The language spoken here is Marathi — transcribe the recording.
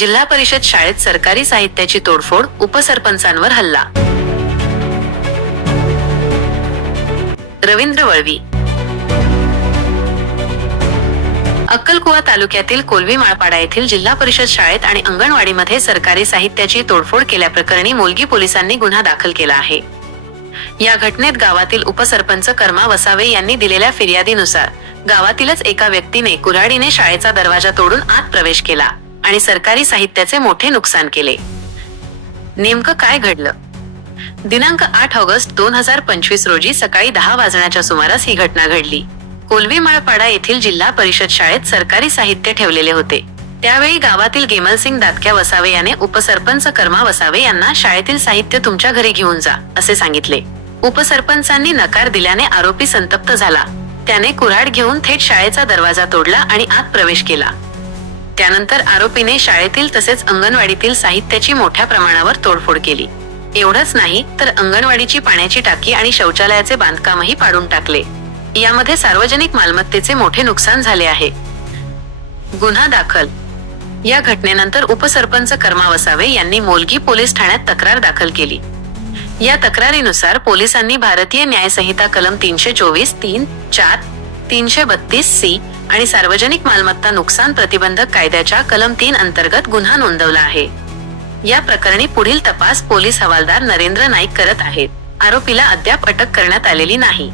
जिल्हा परिषद शाळेत सरकारी साहित्याची तोडफोड उपसरपंचांवर हल्ला. रवींद्र वळवी. अक्कलकुवा तालुक्यातील कोलवी माळपाडा येथील जिल्हा परिषद शाळेत आणि अंगणवाडीमध्ये सरकारी साहित्याची तोडफोड केल्याप्रकरणी मोलगी पोलिसांनी गुन्हा दाखल केला आहे. या घटनेत गावातील उपसरपंच कर्मा वसावे यांनी दिलेल्या फिर्यादीनुसार गावातीलच एका व्यक्तीने कुऱ्हाडीने शाळेचा दरवाजा तोडून आत प्रवेश केला. आणि सरकारी साहित्याचे मोठे नुकसान केले. नेमकं काय घडलं? दिनांक आठ ऑगस्ट दोन हजार पंचवीस रोजी सकाळी दहा वाजण्याच्या सुमारास ही घटना घडली. कोलवी माळपाडा येथील जिल्हा परिषद शाळेत सरकारी साहित्य ठेवलेले होते. त्यावेळी गावातील गेमलसिंग दातक्या वसावे याने उपसरपंच कर्मा वसावे यांना शाळेतील साहित्य तुमच्या घरी घेऊन जा असे सांगितले. उपसरपंचांनी नकार दिल्याने आरोपी संतप्त झाला. त्याने कुऱ्हाड घेऊन थेट शाळेचा दरवाजा तोडला आणि आत प्रवेश केला. त्यानंतर आरोपीने शाळेतील तसेच अंगणवाडीतील साहित्याची मोठ्या प्रमाणावर तोडफोड केली. एवढंच नाही तर अंगणवाडीची पाण्याची टाकी आणि शौचालयाचे बांधकामही पाडून टाकले. यामध्ये सार्वजनिक मालमत्तेचे मोठे नुकसान झाले आहे. गुन्हा दाखल. या घटनेनंतर उपसरपंच कर्मा वसावे यांनी मोलगी पोलीस ठाण्यात तक्रार दाखल केली. या तक्रारीनुसार पोलिसांनी भारतीय न्यायसंहिता कलम तीनशे चोवीस तीन चार तीनशे बत्तीस सी आणि सार्वजनिक मालमत्ता नुकसान प्रतिबंधक कायद्याच्या कलम तीन अंतर्गत गुन्हा नोंदवला आहे. या प्रकरणी पुढील तपास पोलीस हवालदार नरेंद्र नाईक करत आहेत. आरोपीला अद्याप अटक करण्यात आलेली नाही.